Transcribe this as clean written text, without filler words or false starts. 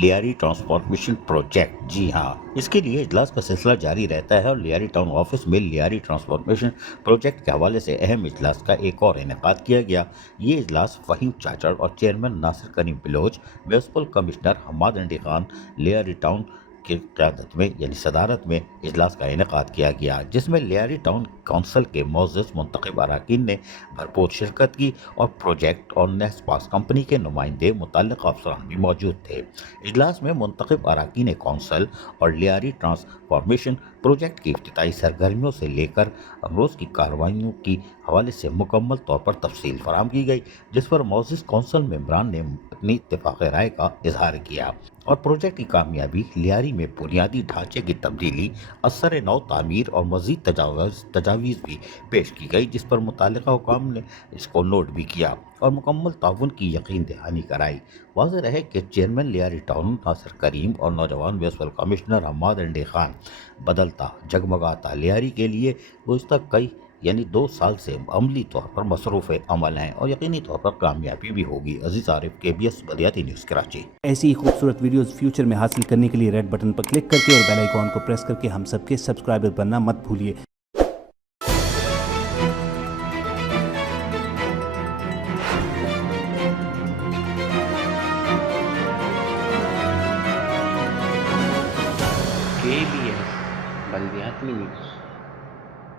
Lyari transformation project. جی ہاں، اس کے لیے اجلاس کا سلسلہ جاری رہتا ہے اور لیاری ٹاؤن آفس میں لیاری ٹرانسفارمیشن پروجیکٹ کے حوالے سے اہم اجلاس کا ایک اور انعقاد کیا گیا۔ یہ اجلاس فہیم چاچڑ اور chairman Nasir Karim Baloch, municipal commissioner Hammad indie Khan Lyari town کی قیادت میں یعنی صدارت میں اجلاس کا انعقاد کیا گیا، جس میں لیاری ٹاؤن کونسل کے معزز منتخب اراکین نے بھرپور شرکت کی اور پروجیکٹ اور نیس پاس کمپنی کے نمائندے متعلقہ افسران بھی موجود تھے۔ اجلاس میں منتخب اراکین کونسل اور لیاری ٹرانسفارمیشن پروجیکٹ کی افتتاحی سرگرمیوں سے لے کر امروز کی کارروائیوں کی حوالے سے مکمل طور پر تفصیل فراہم کی گئی، جس پر معزز کونسل ممبران نے اپنی اتفاق رائے کا اظہار کیا اور پروجیکٹ کی کامیابی، لیاری میں بنیادی ڈھانچے کی تبدیلی، اثر نو تعمیر اور مزید تجاویز بھی پیش کی گئی، جس پر متعلقہ حکام نے اس کو نوٹ بھی کیا اور مکمل تعاون کی یقین دہانی کرائی۔ واضح رہے کہ چیئرمین لیاری ٹاؤن ناصر کریم اور نوجوان municipal commissioner Hammad indie Khan بدلتا جگمگاتا لیاری کے لیے گزشتہ کئی 2 سال سے عملی طور پر مصروف عمل ہیں اور یقینی طور پر کامیابی بھی ہوگی۔ عزیز عارف، KBS بلدیاتی نیوز کراچی۔ ایسی ہی خوبصورت ویڈیوز فیوچر میں حاصل کرنے کے لیے ریڈ بٹن پر کلک کر کے اور بیل آئیکن کو پریس کر کے ہم سب کے سبسکرائبر بننا مت بھولیے۔ KBS بلدیاتی نیوز۔